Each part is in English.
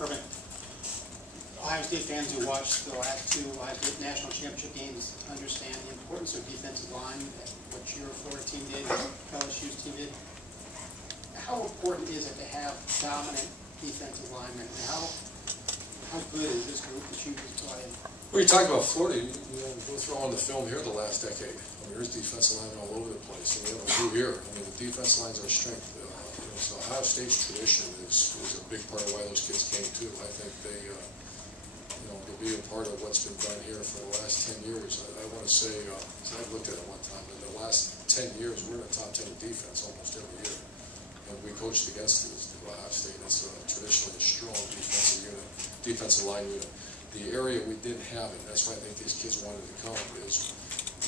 Urban. Ohio State fans who watched the last two national championship games understand the importance of defensive line, what your Florida team did, what LSU's team did. How important is it to have dominant defensive linemen? And how good is this group that you just brought in? When you talk about Florida, go through on the film here the last decade. I mean, there's defensive linemen all over the place, and we have a few here. I mean, the defense line's our strength. So Ohio State's tradition is a big part of why those kids came too. I think they, to be a part of what's been done here for the last 10 years. I want to say, I've looked at it one time, in the last 10 years, we're in the top 10 in defense almost every year. And we coached against the Ohio State. It's traditionally a strong defensive line unit. The area we didn't have it, that's why I think these kids wanted to come, is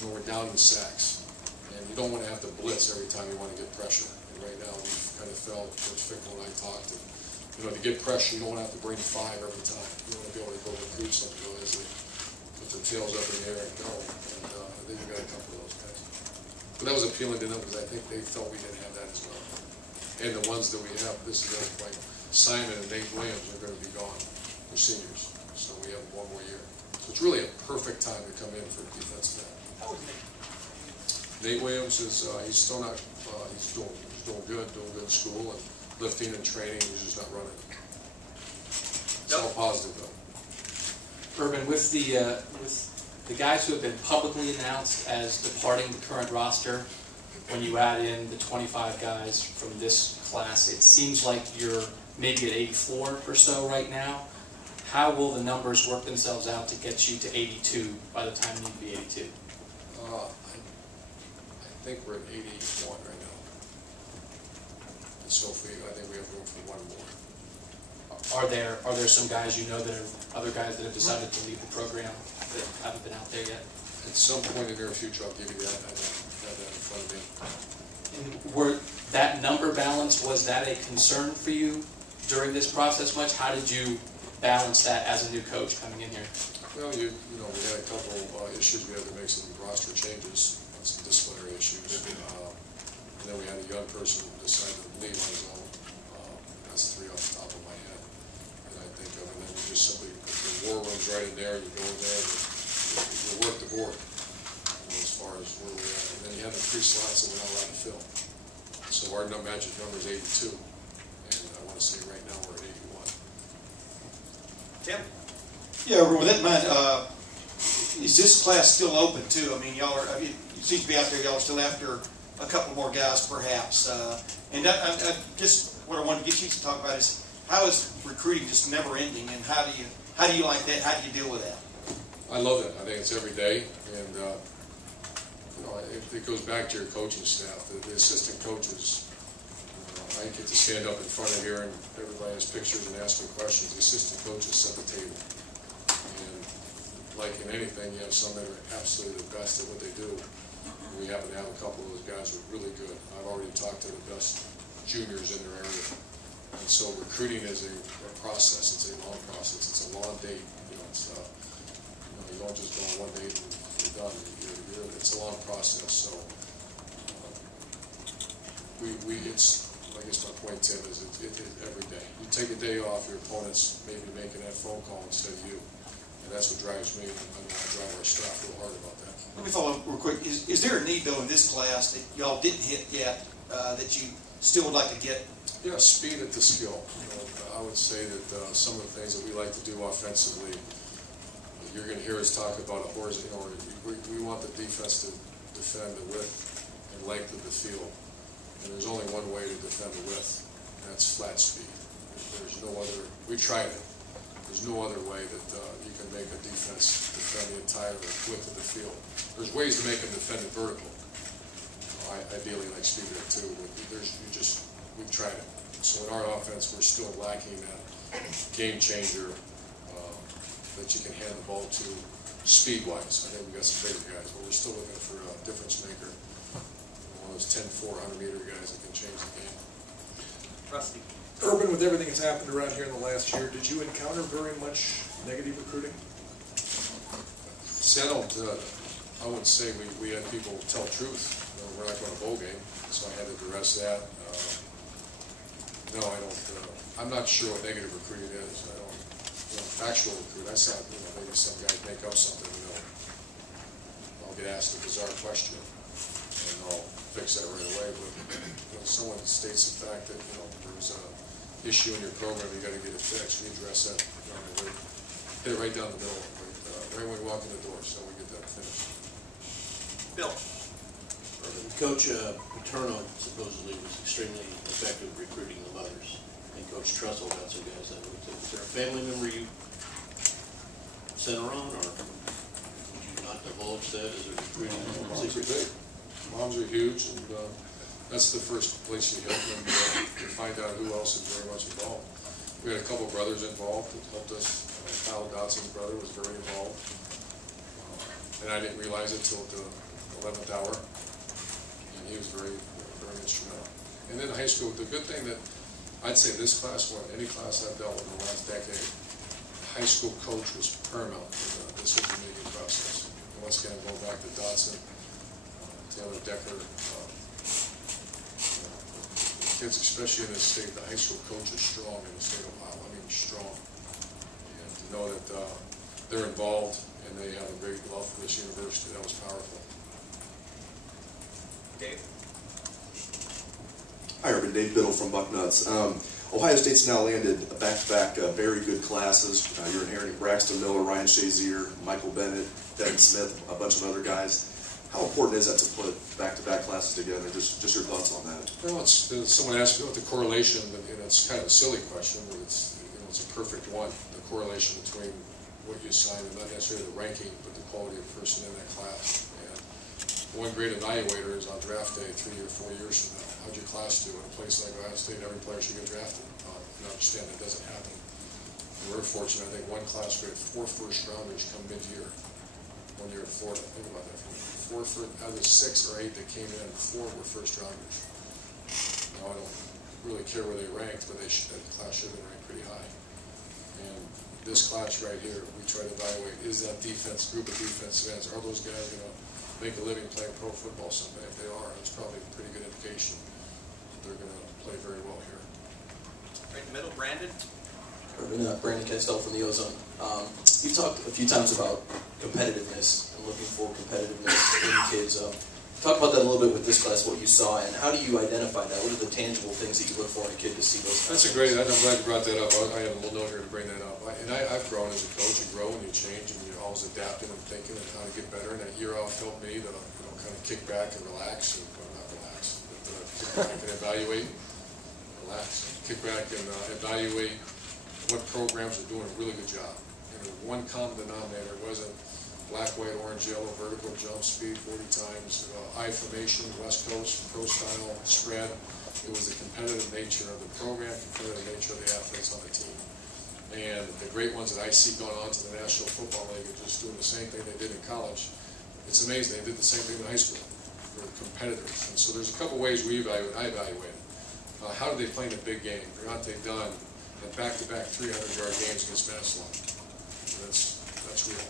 we're down in sacks. And you don't want to have to blitz every time you want to get pressure. And right now, we've kind of felt, Coach Fickle and I talked, to get pressure, you don't want to have to bring 5 every time. You want to be able to go recruit somebody as they put their tails up in the air and go. And then you got a couple of those guys. But that was appealing to them because I think they felt we didn't have that as well. And the ones that we have, this is the other point, Simon and Nate Williams are going to be gone. They're seniors. So we have 1 more year. So it's really a perfect time to come in for defense now. How old is Nate? Nate Williams is, he's still not, he's doing good in school and lifting and training, he's just not running. It's all positive though. Urban, with the guys who have been publicly announced as departing the current roster, when you add in the 25 guys from this class, it seems like you're maybe at 84 or so right now. How will the numbers work themselves out to get you to 82 by the time you need to be 82? I think we're at 81 right now. And so I think we have room for 1 more. Are there some guys you know that are other guys that have decided to leave the program that haven't been out there yet? At some point in the near future, I'll give you that. I have that in front of me. And that number balance, was that a concern for you during this process much? How did you balance that as a new coach coming in here? Well, we had a couple issues. We had to make some roster changes, some disciplinary issues. And then we had a young person decide to leave on his own. That's 3 off the top of my head. And I think of it, and then you just simply, the war room's right in there, you go in there, you work the board as far as where we're at. And then you have the 3 slots that we're not allowed to fill. So our magic number is 82. And I want to say right now we're at 81. Tim? Yeah, with that in mind, is this class still open too? I mean, y'all are, it seems to be out there, y'all are still after a couple more guys perhaps. And I just, what I wanted to get you to talk about is, how is recruiting just never ending, and how do you like that? How do you deal with that? I love it. I think it's every day, and it goes back to your coaching staff. The assistant coaches, I get to stand up in front of here, and everybody has pictures and ask me questions. The assistant coaches set the table, and like in anything, you have some that are absolutely the best at what they do. We happen to have a couple of those guys who are really good. I've already talked to the best juniors in their area. And so recruiting is a process. It's a long process. It's a long date. You don't just go on 1 date and you're done. It's a long process. So I guess my point, Tim, is it's every day. You take a day off, your opponent's maybe making that phone call instead of you. And that's what drives me. I drive our staff real hard about that. Let me follow up real quick. Is there a need though in this class that y'all didn't hit yet that you still would like to get? Yeah, speed at the skill. I would say that some of the things that we like to do offensively, you're going to hear us talk about a horizontal. We want the defense to defend the width and length of the field, and there's only one way to defend the width, and that's flat speed. There's no other. We tried it. There's no other way that you can make a defense defend the entire width of the field. There's ways to make them defend it vertical. I ideally like speed there too, but we've tried it. So in our offense, we're still lacking that game changer that you can hand the ball to speed-wise. I think we've got some bigger guys, but we're still looking for a difference maker. One of those 10, 400-meter guys that can change the game. Rusty. Urban, with everything that's happened around here in the last year, did you encounter very much negative recruiting? See, I wouldn't say we had people tell truth. We're not going to bowl game, so I had to address that. No, I don't. I'm not sure what negative recruiting is. I don't, factual recruit, I saw, maybe some guys make up something, I'll get asked a bizarre question, and I'll fix that right away, but when someone states the fact that, there's an issue in your program, you gotta get it fixed, we address that, hit it right down the middle, right when we walk in the door, so we get that finished. Bill? Coach Paterno supposedly was extremely effective recruiting the mothers, and Coach Trussell got some guys that way too. Is there a family member you sent her on, or would you not divulge that as a recruiting Moms are secret? big. Moms are huge, and that's the first place you hit, and you find out who else is very much involved. We had a couple brothers involved that helped us. Kyle Dotson's brother was very involved, and I didn't realize it till the 11th hour, and he was very, very instrumental. And then high school, the good thing that I'd say this class, more than any class I've dealt with in the last decade, the high school coach was paramount in the decision-making process. And once again, going back to Dotson, Taylor Decker, kids, especially in this state, the high school coach is strong in the state of Ohio. I mean, strong. And to know that they're involved and they have a great love for this university, that was powerful. Dave? Hi, Urban. Dave Biddle from Bucknuts. Ohio State's now landed back-to-back very good classes. You're inheriting Braxton Miller, Ryan Shazier, Michael Bennett, Devin Smith, a bunch of other guys. How important is that to put back-to-back classes together? Just your thoughts on that. Well, someone asked me about the correlation, and it's kind of a silly question, but it's a perfect one. The correlation between what you assign, and not necessarily the ranking, but the quality of person in that class. And one great evaluator is on draft day 3 or 4 years from now. How'd your class do? In a place like Ohio State, every player should get drafted. You understand that doesn't happen. And we're fortunate. I think one class we had 4 first-rounders come mid-year. 1 year at Florida. Think about that. Out of the 6 or 8 that came in, 4 were first-rounders. Now, I don't really care where they ranked, but that class should have been ranked pretty high. And this class right here, we try to evaluate, is that group of defensive ends, are those guys going to make a living playing pro football someday? If they are, that's probably a pretty good indication that they're going to play very well here. Right in the middle, Brandon? Brandon Castell from the Ozone. You've talked a few times about competitiveness and looking for competitiveness in kids. Talk about that a little bit with this class, what you saw, and how do you identify that? What are the tangible things that you look for in a kid to see those? That's a great, I'm glad you brought that up. I have a little note here to bring that up. I've grown as a coach. You grow and you change, and you're always adapting and thinking and how to get better. And that year off helped me to kind of kick back and relax, and not relax, but kick back and evaluate, relax, kick back and evaluate what programs are doing a really good job. And one common denominator wasn't black, white, orange, yellow, vertical jump, speed 40 times, I formation, West Coast, pro style, spread. It was the competitive nature of the program, competitive nature of the athletes on the team. And the great ones that I see going on to the National Football League are just doing the same thing they did in college. It's amazing. They did the same thing in high school. They're competitors. And so there's a couple ways I evaluate. How did they play in a big game? Or aren't they done in back-to-back 300-yard games against Massillon? That's real.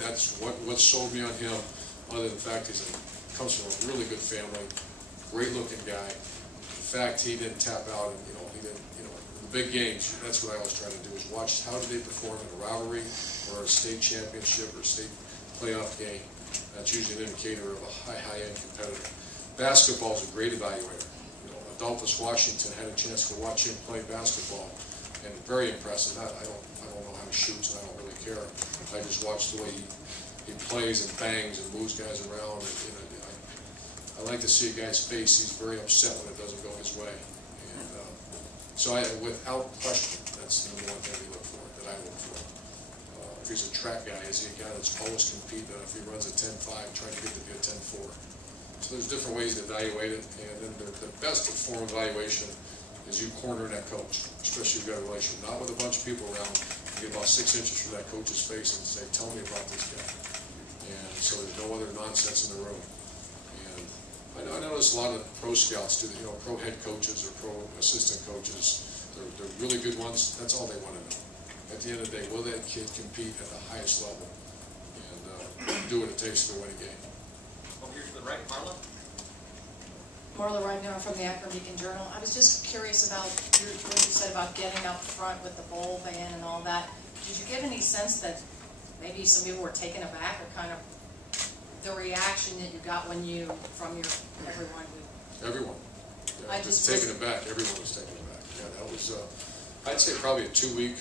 That's what sold me on him, other than the fact he comes from a really good family, great-looking guy. The fact he didn't tap out, and he didn't, the big games. That's what I always try to do is watch how did they perform in a rivalry or a state championship or a state playoff game. That's usually an indicator of a high-end competitor. Basketball is a great evaluator. Adolphus Washington had a chance to watch him play basketball, and very impressive. I don't know how he shoots, and I don't really care. I just watch the way he plays and bangs and moves guys around. I like to see a guy's face. He's very upset when it doesn't go his way. And so without question, that's the number one thing we look for, that I look for. If he's a track guy, is he a guy that's always competing? If he runs a 10.5, trying to get to be a 10.4. So there's different ways to evaluate it, and then the best form of evaluation is you corner that coach, especially if you've got a relationship, not with a bunch of people around. You get about 6 inches from that coach's face and say, tell me about this guy. And so there's no other nonsense in the room. And I notice a lot of pro scouts do, pro head coaches or pro assistant coaches, they're really good ones. That's all they want to know. At the end of the day, will that kid compete at the highest level and do what it takes to win a game? Over here to the right, Marla. Marla Ragnar from the Akron Beacon Journal. I was just curious about what you said about getting up front with the bowl band and all that. Did you get any sense that maybe some people were taken aback, or kind of the reaction that you got from everyone? Everyone. Yeah, I just taken aback. Everyone was taken aback. Yeah, that was, I'd say probably a 2-week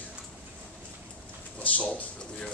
assault that we have